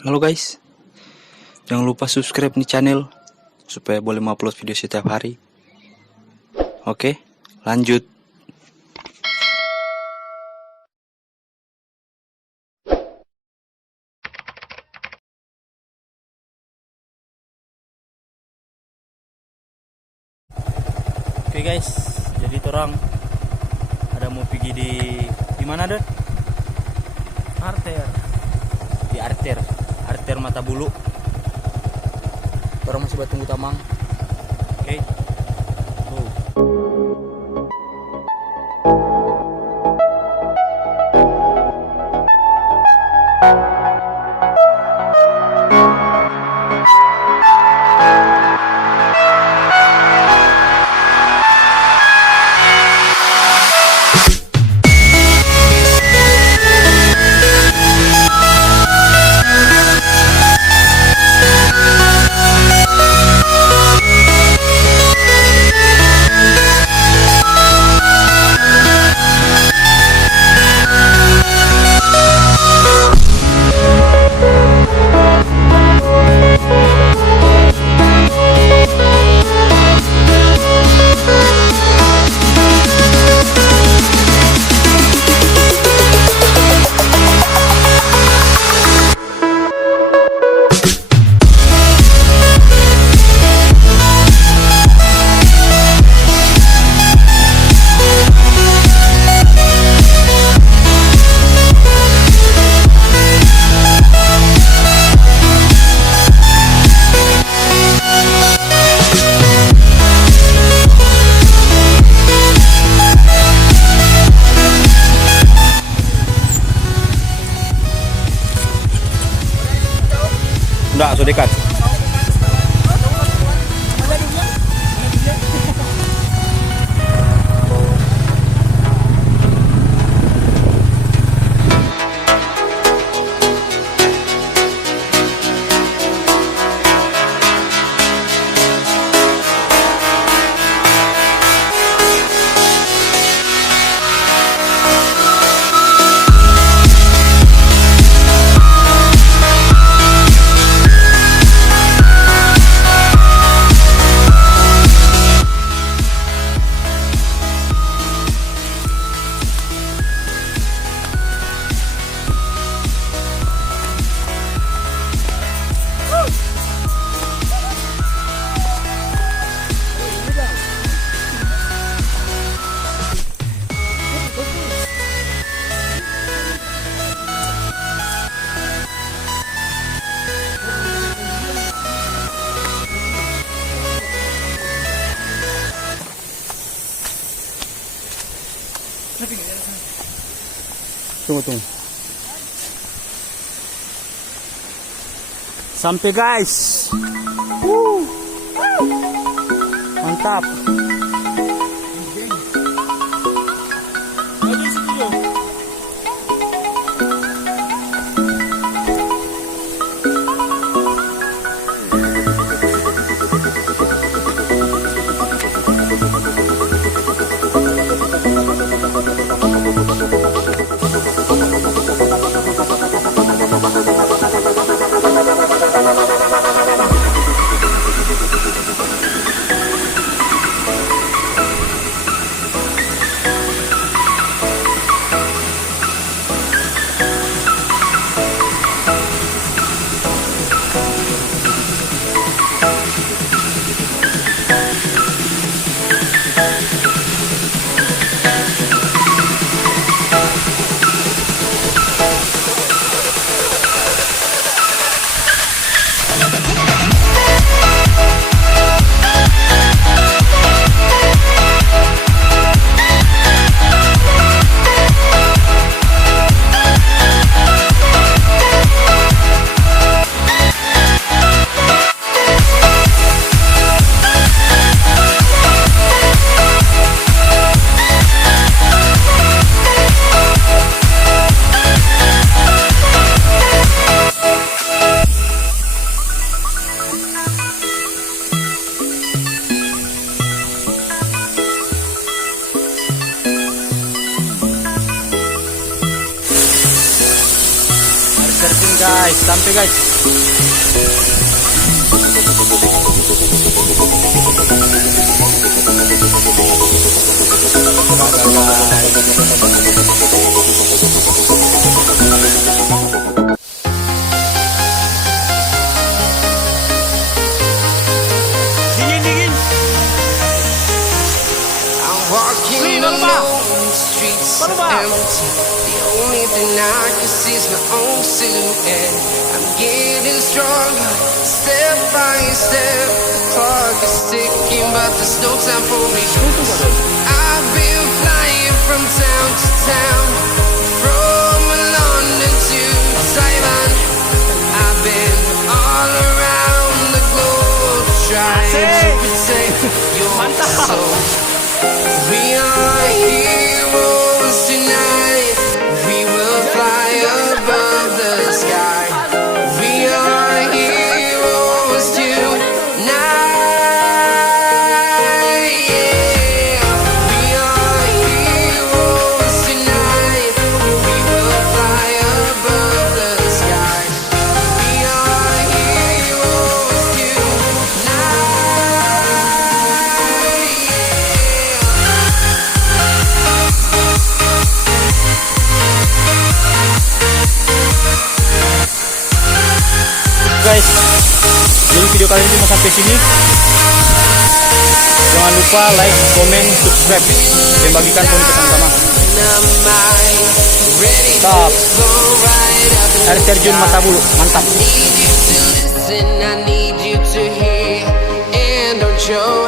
Halo guys, jangan lupa subscribe nih channel supaya boleh upload video setiap hari. Oke, lanjut. Oke guys, jadi orang ada mau pergi di mana deh? Di arter Matabulu. Orang masih tunggu tamang. Oke. Enggak, so dekat. Tunggu. Sampai guys. Mantap. sampai guys. Dingin. Walking alone, the streets are empty. The only thing I can see is my own silhouette. I'm getting stronger, step by step. The clock is ticking, but there's no time for me. I've been flying from town to town, from London to Taiwan. I've been all around the globe trying to protect your soul. We are heroes tonight. We will fly above the sky. We are heroes tonight. Yeah. We are heroes tonight. We will fly above the sky. We are heroes tonight. Guys, jadi video kali ini cuma sampai sini. Jangan lupa like, komen, subscribe, dan bagikan ke teman-teman. Stop. Dari Terjun Matabulu, mantap. I need you to hear and don't show